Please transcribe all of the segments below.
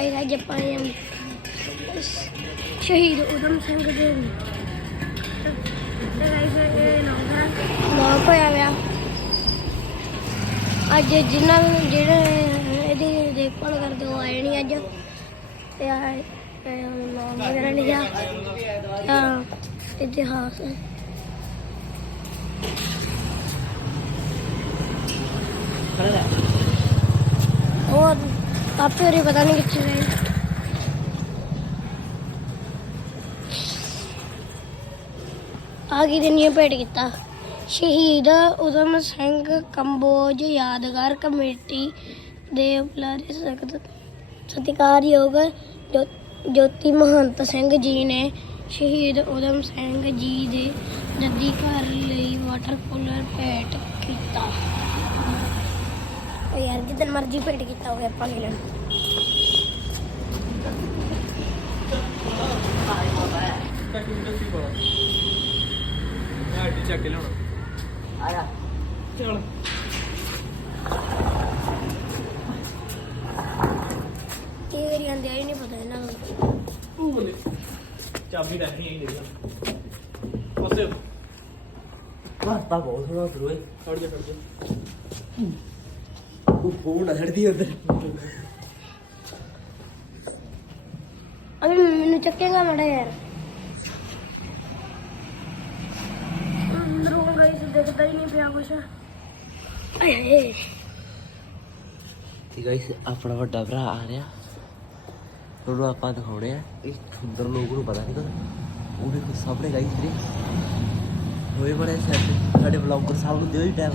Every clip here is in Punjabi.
ਇਹ ਅੱਜ ਆਪਾਂ ਸ਼ਹੀਦ ਉਦਮ ਸਿੰਘ ਦੇ ਲੋਕ ਹੋਇਆ ਵਿਆ ਅੱਜ ਜਿਨ੍ਹਾਂ ਨੂੰ ਜਿਹੜੇ ਇਹਦੀ ਦੇਖਭਾਲ ਕਰਦੇ ਉਹ ਆਏ ਨਹੀਂ ਅੱਜ ਤੇ ਆ ਨਾਮ ਵਗੈਰਾ ਲਿਖਿਆ ਤਾਂ ਇਤਿਹਾਸ ਹੋਰ ਆਪੇ ਹੋਰੀ ਪਤਾ ਨਹੀਂ ਕਿੱਥੇ ਗਏ। ਆ ਗਈ ਦੁਨੀਆ ਭੇਟ ਕੀਤਾ। ਸ਼ਹੀਦ ਉਦਮ ਸਿੰਘ ਕੰਬੋਜ ਯਾਦਗਾਰ ਕਮੇਟੀ ਦੇ ਬੁਲਾਰੇ ਸਖਤ ਸਤਿਕਾਰਯੋਗ ਜੋ- ਜੋਤੀ ਮਹੰਤ ਸਿੰਘ ਜੀ ਨੇ ਸ਼ਹੀਦ ਉਦਮ ਸਿੰਘ ਜੀ ਦੇ ਜੱਦੀ ਘਰ ਲਈ ਵਾਟਰ ਕੂਲਰ ਭੇਟ ਕੀਤਾ। ਉਹ ਯਾਰ ਜਿੱਦਨ ਮਰਜ਼ੀ ਭੇਟ ਕੀਤਾ ਹੋਵੇ ਆਪਾਂ ਲੈ ਲੈਣਾ। ਮੈਂ ਆਈਡੀ ਚੱਕ ਕੇ ਲਿਆਉਣਾ ਆਇਆ। ਚਲ। ਕੀ ਕਰੀ ਜਾਂਦੇ ਆ ਇਹ ਨਹੀਂ ਪਤਾ ਇਹਨਾਂ ਨੂੰ। ਉਹ ਬੋਲੇ। ਚਾਬੀ ਰੱਖੀ ਆਈ ਦੇਖਦਾ ਪਾਸੇ ਰਸਤਾ ਬਹੁਤ ਸੋਹਣਾ ਬਰੋਏ ਖੜ ਜਾ ਖੜ ਜਾ। ਉਹ ਫੋਨ ਨਾ ਛੱਡਦੀ ਉਧਰ। ਅਬੇ ਮੈਨੂੰ ਚੱਕੇਗਾ ਮੜਾ ਯਾਰ ਅੰਦਰੋਂ ਗਈ ਤੇ ਦਿਖਦਾ ਹੀ ਨਹੀਂ ਪਿਆ ਕੁਛ। ਆਏ ਹਾਏ। ਤੇ ਗਾਇਸ ਆਪਣਾ ਵੱਡਾ ਭਰਾ ਆ ਰਿਹਾ। ਤੁਹਾਨੂੰ ਆਪਾਂ ਦਿਖਾਉਣੇ ਆ। ਇਹ ਸੁੰਦਰ ਲੋਕ ਨੂੰ ਪਤਾ ਨਹੀਂ ਤਾਂ ਉਹ ਦੇਖੋ ਸਾਹਮਣੇ ਗਾਇਸ ਵੀਰੇ। ਹੋਏ ਬੜੇ ਸੈੱਟ। ਸਾਡੇ ਬਲੌਗਰ ਸਾਹਿਬ ਨੂੰ ਦਿਓ ਹੀ ਟਾਈਮ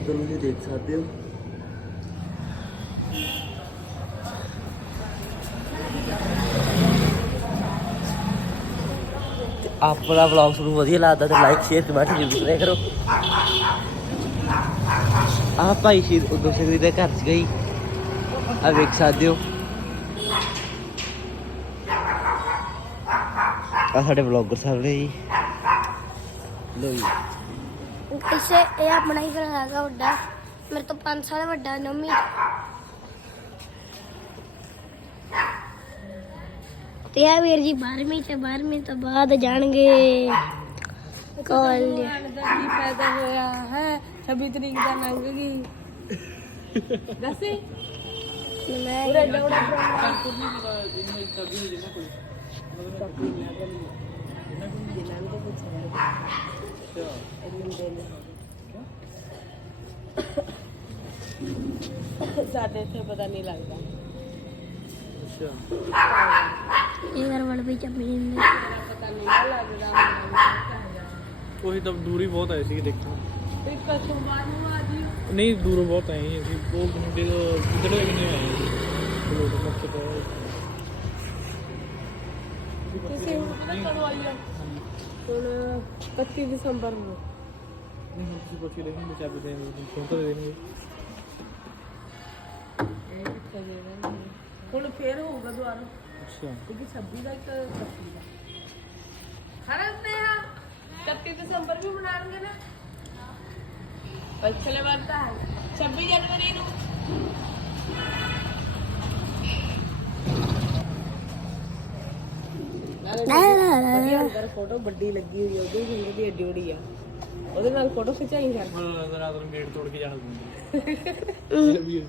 ਅੰਦਰ ਨੂੰ ਤੁਸੀਂ ਦੇਖ ਸਕਦੇ ਹੋ। ਆਪਣਾ ਵਲੌਗ ਤੁਹਾਨੂੰ ਵਧੀਆ ਲੱਗਦਾ ਤੇ ਲਾਈਕ ਸ਼ੇਅਰ ਕਮੈਂਟ ਜ਼ਰੂਰ ਕਰਿਆ ਕਰੋ। ਆ ਭਾਈ ਸ਼ਹੀਦ ਉਦੋਂ ਸਿੰਘ ਜੀ ਦੇ ਘਰ ਚ ਗਈ ਆ ਵੇਖ ਸਕਦੇ ਹੋ। ਆ ਸਾਡੇ ਬਲੌਗਰ ਸਾਹਿਬ ਨੇ ਜੀ। ਲੋ ਜੀ। ਇਸੇ ਇਹ ਆਪਣਾ ਹੀ ਘਰ ਹੈਗਾ ਵੱਡਾ। ਮੇਰੇ ਤੋਂ 5 ਸਾਲ ਵੱਡਾ ਨੌਵੀਂ। ਤੇ ਆ ਵੀਰ ਜੀ 12ਵੀਂ ਚ 12ਵੀਂ ਤੋਂ ਬਾਅਦ ਜਾਣਗੇ। ਕਾਲਜ। ਦਾ ਕੀ ਫਾਇਦਾ ਹੋਇਆ ਹੈ 26 ਤਰੀਕ ਦਾ ਲੰਘ ਗਈ ਦੱਸੇ ਮੈਂ ਉਰੇ ਡੌੜਾ ਸਾਡੇ ਇੱਥੇ ਪਤਾ ਨਹੀਂ ਲੱਗਦਾ ਅੱਛਾ ਇਹ ਘਰ ਵਾਲ ਵੀ ਚੱਪੀ ਜਾਂਦੇ ਪਤਾ ਨਹੀਂ ਨਾ ਲੱਗਦਾ ਉਹੀ ਤਾਂ ਦੂਰੀ ਬਹੁਤ ਆਏ ਸੀ ਦੇਖਣ ਇੱਕ ਸੋਮਵਾਰ ਨੂੰ ਆ ਜੀ ਨਹੀਂ ਦੂਰੋਂ ਬਹੁਤ ਆਏ ਸੀ ਅਸੀਂ ਉਹ ਗੁੰਡੇ ਤੋਂ ਕਿਧੜੇ ਕਿੰਨੇ ਆਏ ਸੀ ਚਲੋ ਮੁੱਖ ਤੋਂ ਤੁਸੀਂ ਹੁਣ ਪਤਾ ਕਦੋਂ ਆਈ ਆ? ਹੁਣ 31 ਦਸੰਬਰ ਨੂੰ। ਨਹੀਂ ਹੁਣ ਤੁਸੀਂ ਪੁੱਛ ਕੇ ਦੇਖੋ ਚਾਬੀ ਦੇ ਫੋਨ ਤਾਂ ਦੇ ਦੇਣਗੇ। ਇਹ ਕਿੱਥੇ ਦੇ ਦੇਣਗੇ। ਹੁਣ ਫੇਰ ਹੋਊਗਾ ਦੁਬਾਰਾ। ਅੱਛਾ। ਕਿਉਂਕਿ 26 ਦਾ ਇੱਕ 31 ਦਾ। ਹਰ ਸਨੇਹਾ 31 ਦਸੰਬਰ ਵੀ ਮਨਾਣਗੇ ਨਾ। ਪਿਛਲੇ ਵਾਰ ਤਾਂ 26 ਜਨਵਰੀ ਨੂੰ। ਵਧੀਆ ਅੰਦਰ ਫੋਟੋ ਵੱਡੀ ਲੱਗੀ ਹੋਈ ਆ ਉਹਦੇ ਜਿੰਦ ਦੀ ਏਡੀ ਓਡੀ ਆ। ਉਹਦੇ ਨਾਲ ਫੋਟੋ ਖਿਚਾਈ ਕਰ ਹੁਣ ਰਾਤ ਨੂੰ ਗੇਟ ਤੋੜ ਕੇ ਜਾਣਾ ਪਊਗਾ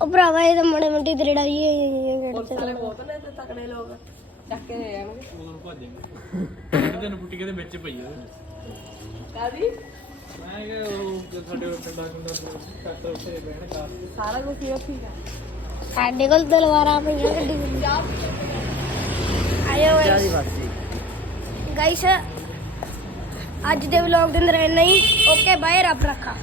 ਉਹ ਭਰਾਵਾ ਇਹ ਤਾਂ ਮੜੇ ਮੋਟੀ ਦਰੜਾ ਜੀ ਇਹ ਪੁਲਿਸ ਵਾਲੇ ਬਹੁਤ ਨੇ ਤੇ ਤਕੜੇ ਲੋਕ ਚੱਕ ਕੇ ਲੈ ਜਾਣਗੇ ਉਦੋਂ ਨੂੰ ਭੱਜੇਗਾ ਇੱਕ ਦਿਨ ਪੁੱਟੀ ਦੇ ਵਿੱਚ ਪਈ ਆ। ਕਾਦੀ? ਮੈਂ ਕਿਹਾ ਉਹ ਜੋ ਸਾਡੇ ਪਿੰਡਾਂ ਕੱਟ ਉੱਥੇ ਬਹਿਣ ਸਾਰਾ ਕੁਝ ਆ। ਸਾਡੇ ਕੋਲ ਤਲਵਾਰਾਂ ਪਈਆਂ ਗੱਡੀ ਵਿੱਚ ਆਇਓ ਚਾਹ ਦੀ ਬਾਤ ਸੀ ਗਾਇਸ ਅੱਜ ਦੇ ਵਲੌਗ ਦੇ ਅੰਦਰ ਇੰਨਾ ਹੀ। ਓਕੇ ਬਾਏ ਰੱਬ ਰੱਖਾ।